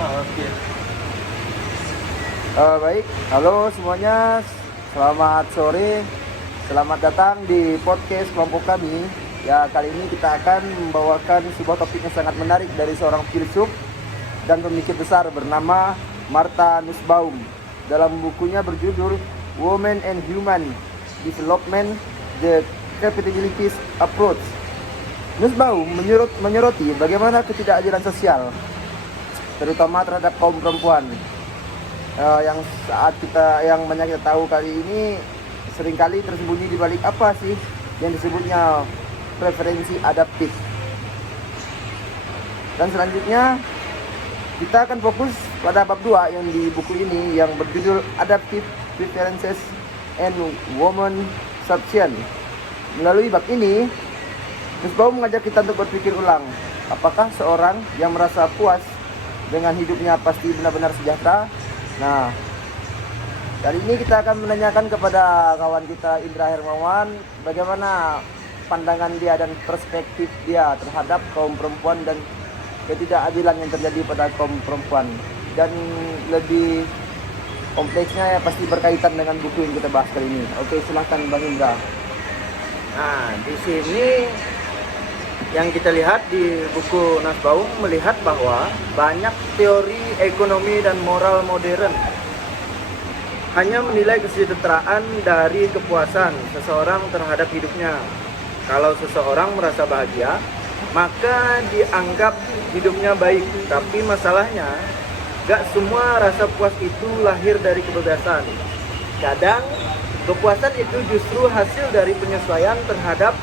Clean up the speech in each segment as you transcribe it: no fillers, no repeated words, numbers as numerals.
Oke. Baik, halo semuanya, selamat sore, selamat datang di podcast kelompok kami. Ya, kali ini kita akan membawakan sebuah topik yang sangat menarik dari seorang filsuf dan pemikir besar bernama Martha Nussbaum. Dalam bukunya berjudul Women and Human Development: The Capitalistic Approach. Nussbaum menyoroti bagaimana ketidakadilan sosial, terutama terhadap kaum perempuan, yang banyak kita tahu kali ini seringkali tersembunyi di balik apa sih yang disebutnya preferensi adaptif. Dan selanjutnya kita akan fokus pada bab 2 yang di buku ini yang berjudul Adaptive Preferences and Woman Substitution. Melalui bab ini, Nussbaum mengajak kita untuk berpikir ulang, apakah seorang yang merasa puas dengan hidupnya pasti benar-benar sejahtera? Nah, kali ini kita akan menanyakan kepada kawan kita Indra Hermawan bagaimana pandangan dia dan perspektif dia terhadap kaum perempuan dan ketidakadilan yang terjadi pada kaum perempuan. Dan lebih kompleksnya ya pasti berkaitan dengan buku yang kita bahas kali ini. Oke, silahkan Bang Indra. Nah, di sini yang kita lihat di buku Nussbaum melihat bahwa banyak teori ekonomi dan moral modern hanya menilai kesejahteraan dari kepuasan seseorang terhadap hidupnya. Kalau seseorang merasa bahagia, maka dianggap hidupnya baik. Tapi masalahnya, gak semua rasa puas itu lahir dari kebebasan. Kadang, kepuasan itu justru hasil dari penyesuaian terhadap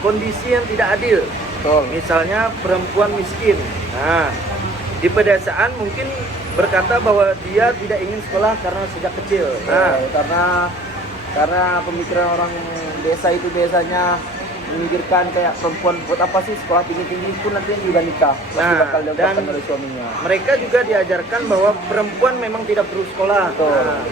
kondisi yang tidak adil. Betul. Misalnya perempuan miskin. Nah, di pedesaan mungkin berkata bahwa dia tidak ingin sekolah karena sejak kecil. Nah, Karena pemikiran orang desa itu biasanya memikirkan kayak perempuan buat apa sih sekolah tinggi-tinggi pun nanti juga nikah, pasti bakal dilakukan oleh suaminya. mereka juga diajarkan bahwa perempuan memang tidak perlu sekolah. Betul. Nah,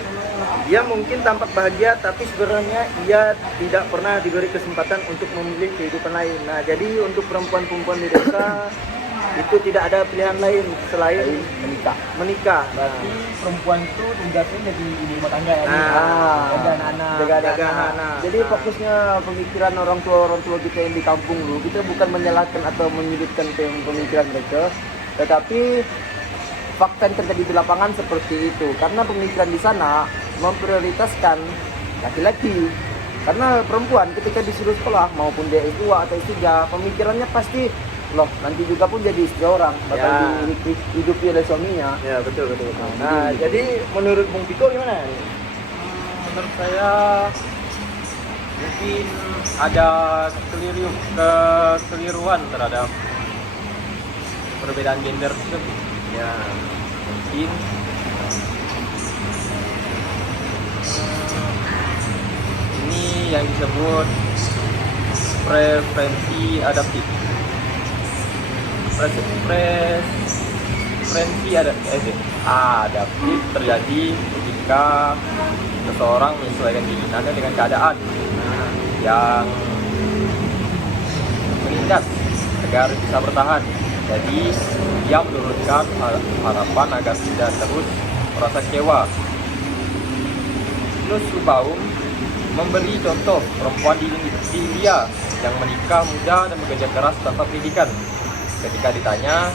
dia mungkin tampak bahagia, tapi sebenarnya ia tidak pernah diberi kesempatan untuk memilih kehidupan lain. Nah, jadi untuk perempuan-perempuan di desa itu tidak ada pilihan lain selain menikah. Berarti perempuan itu tugasnya jadi ibu rumah tangga ya. Jaga anak-anak. Jaga anak. Jadi fokusnya pemikiran orang tua kita yang di kampung dulu, kita bukan menyalahkan atau menyudutkan pemikiran mereka, tetapi fakta yang terjadi di lapangan seperti itu. Karena pemikiran di sana memprioritaskan laki-laki. Karena perempuan ketika disuruh sekolah maupun dia S2 atau S3, pemikirannya pasti loh nanti juga pun jadi istri orang, bakal hidupi oleh suaminya. Ya, betul. Nah, jadi menurut Bung Piko gimana? Menurut saya mungkin ada kekeliruan terhadap perbedaan gender tersebut. Ya, Mungkin ini yang disebut preferensi adaptif. Preferensi adaptif terjadi ketika seseorang menyesuaikan keinginannya dengan keadaan yang meningkat agar bisa bertahan. Jadi dia menurunkan harapan agar tidak terus merasa kecewa. Nussbaum memberi contoh perempuan di India yang menikah muda dan bekerja keras tanpa pendidikan. Ketika ditanya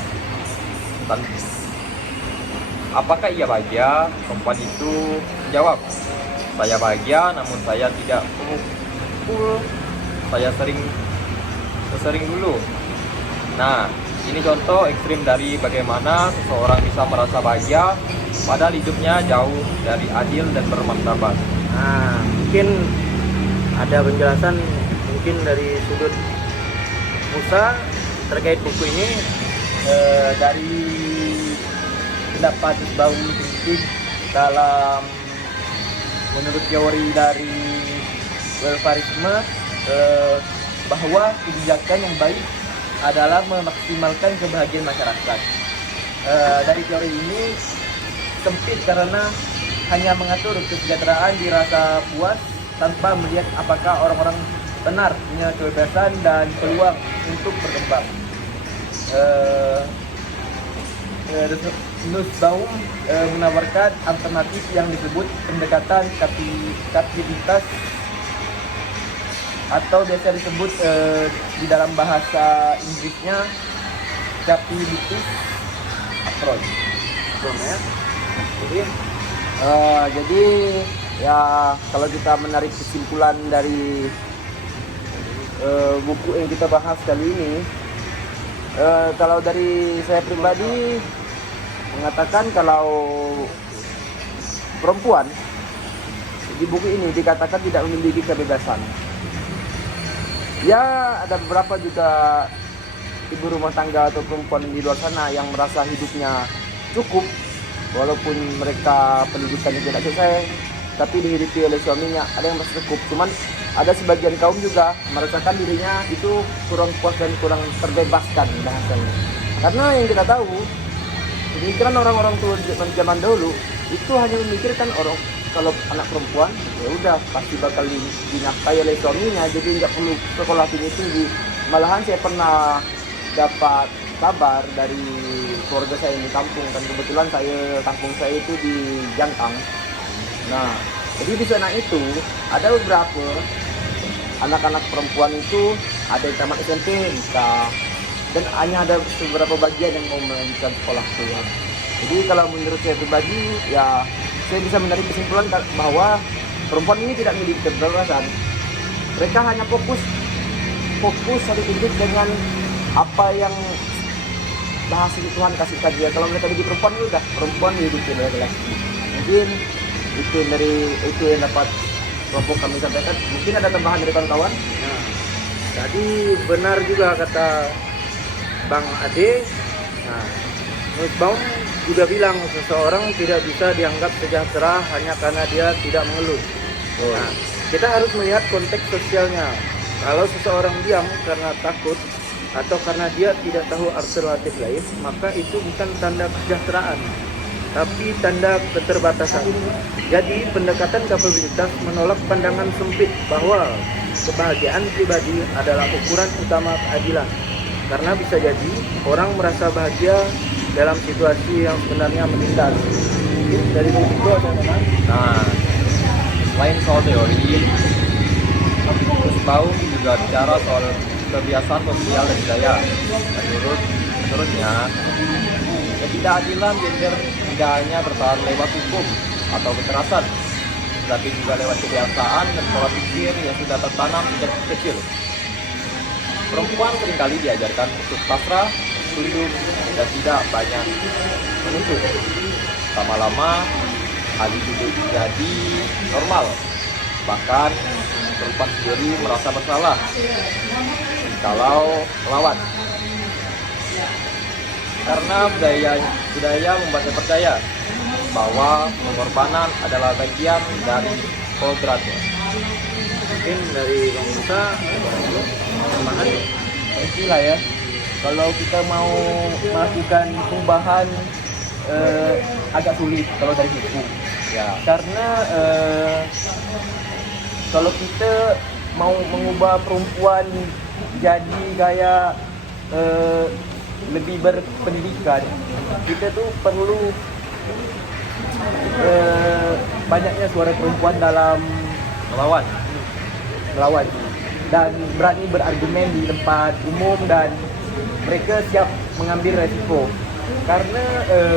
apakah ia bahagia, perempuan itu menjawab, saya bahagia namun saya tidak memukul saya sesering dulu. Nah, ini contoh ekstrim dari bagaimana seseorang bisa merasa bahagia padahal hidupnya jauh dari adil dan bermartabat. nah mungkin ada penjelasan mungkin dari sudut Musa terkait buku ini. Dari pendapat Nussbaum kritik dalam menurut teori dari welfarisme, bahwa kebijakan yang baik adalah memaksimalkan kebahagiaan masyarakat. Dari teori ini sempit karena hanya mengatur kesejahteraan dirasa puas tanpa melihat apakah orang-orang benar punya kebebasan dan peluang untuk berkembang. Nussbaum menawarkan alternatif yang disebut pendekatan kapitalitas atau biasa disebut di dalam bahasa Inggrisnya capitalistic approach. Ya. Jadi ya kalau kita menarik kesimpulan dari buku yang kita bahas kali ini, kalau dari saya pribadi mengatakan kalau perempuan di buku ini dikatakan tidak memiliki kebebasan. Ya ada beberapa juga ibu rumah tangga atau perempuan di luar sana yang merasa hidupnya cukup walaupun mereka pendidikannya tidak selesai, tapi dihidupi oleh suaminya, ada yang merasa cukup. Cuman ada sebagian kaum juga merasakan dirinya itu kurang puas dan kurang terbebaskan bahasanya. Karena yang kita tahu, pemikiran orang-orang tua zaman dahulu itu hanya memikirkan orang kalau anak perempuan ya udah pasti bakal dinafkahi oleh suaminya, jadi nggak perlu sekolah tinggi-tinggi. Malahan saya pernah dapat kabar dari keluarga saya di kampung, dan kebetulan kampung saya itu di Jangkang. Nah, jadi di sana itu ada beberapa anak-anak perempuan itu ada yang tamat SMP nikah, dan hanya ada beberapa bagian yang mau melanjutkan sekolah tua. Jadi kalau menurut saya pribadi, ya saya bisa menarik kesimpulan bahwa perempuan ini tidak memiliki kebebasan. Mereka hanya fokus satu titik dengan apa yang bahasa Tuhan kasihkan dia. Kalau mereka jadi perempuan, udah perempuan hidup oleh laki-laki. Mungkin itu yang dapat kelompok kami sampaikan. Mungkin ada tambahan dari kawan-kawan. Nah, tadi benar juga kata Bang Ade. Nah, Nussbaum juga bilang seseorang tidak bisa dianggap sejahtera hanya karena dia tidak mengeluh. Nah, kita harus melihat konteks sosialnya. Kalau seseorang diam karena takut atau karena dia tidak tahu alternatif lain, maka itu bukan tanda kesejahteraan, tapi tanda keterbatasan. Jadi pendekatan kapabilitas menolak pandangan sempit bahwa kebahagiaan pribadi adalah ukuran utama keadilan. Karena bisa jadi orang merasa bahagia dalam situasi yang sebenarnya menindas. Mungkin dari itu teman-teman. Nah, selain soal teori, Nussbaum juga bicara soal kebiasaan sosial dan budaya. Menurutnya, ketidakadilan gender tidak hanya bertahan lewat hukum atau kekerasan, tapi juga lewat kebiasaan dan pola pikir yang sudah tertanam sejak kecil. Perempuan seringkali diajarkan untuk pasrah, tunduk, dan tidak banyak menuntut. Lama-lama, hal itu jadi normal. Bahkan, perempuan sendiri merasa bersalah kalau melawan. Karena budaya membuatnya percaya bahwa pengorbanan adalah bagian dari kodratnya. Mungkin dari Bang Musa tambahan. Itulah ya. Kalau kita mau melakukan perubahan agak sulit kalau dari hukum. Ya, Karena kalau kita mau mengubah perempuan jadi kayak lebih berpendidikan, kita tuh perlu banyaknya suara perempuan dalam melawan. dan berani berargumen di tempat umum, dan mereka siap mengambil resiko. Karena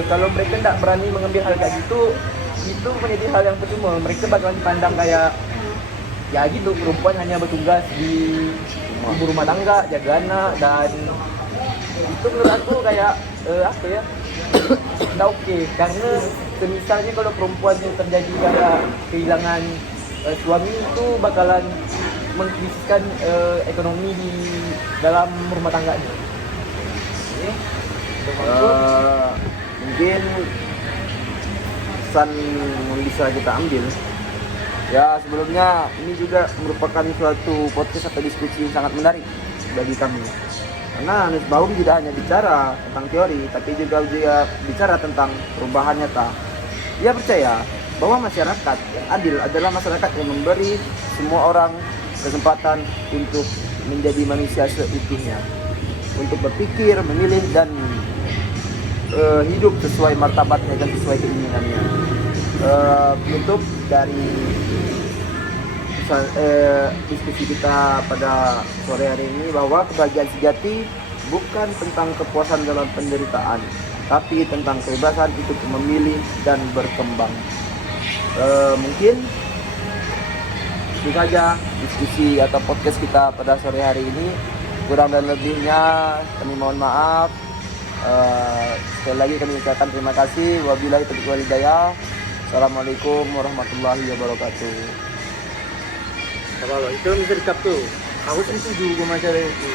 kalau mereka tidak berani mengambil hal kayak gitu, itu menjadi hal yang percuma. Mereka bakalan dipandang kayak ya gitu, perempuan hanya bertugas di ibu rumah tangga, jaga anak, dan itu menurut aku kayak apa ya, tidak oke. Karena misalnya kalau perempuan yang terjadi kayak kehilangan suami, itu bakalan mengkrisiskan ekonomi di dalam rumah tangganya. Mungkin pesan yang bisa kita ambil, ya sebelumnya ini juga merupakan suatu podcast atau diskusi yang sangat menarik bagi kami. Karena Nussbaum tidak hanya bicara tentang teori, tapi juga bicara tentang perubahan nyata. Dia percaya bahwa masyarakat yang adil adalah masyarakat yang memberi semua orang kesempatan untuk menjadi manusia seutuhnya, untuk berpikir, memilih, dan hidup sesuai martabatnya dan sesuai keinginannya. Penutup dari diskusi kita pada sore hari ini bahwa kebahagiaan sejati bukan tentang kepuasan dalam penderitaan, tapi tentang kebebasan untuk memilih dan berkembang. Mungkin itu saja diskusi atau podcast kita pada sore hari ini. Kurang dan lebihnya kami mohon maaf. Sekali lagi kami ucapkan terima kasih. Wabillahi taufiq wal hidayah. Assalamualaikum warahmatullahi wabarakatuh. Kalau itu bisa dikap tuh. Aku setuju gue masalah itu.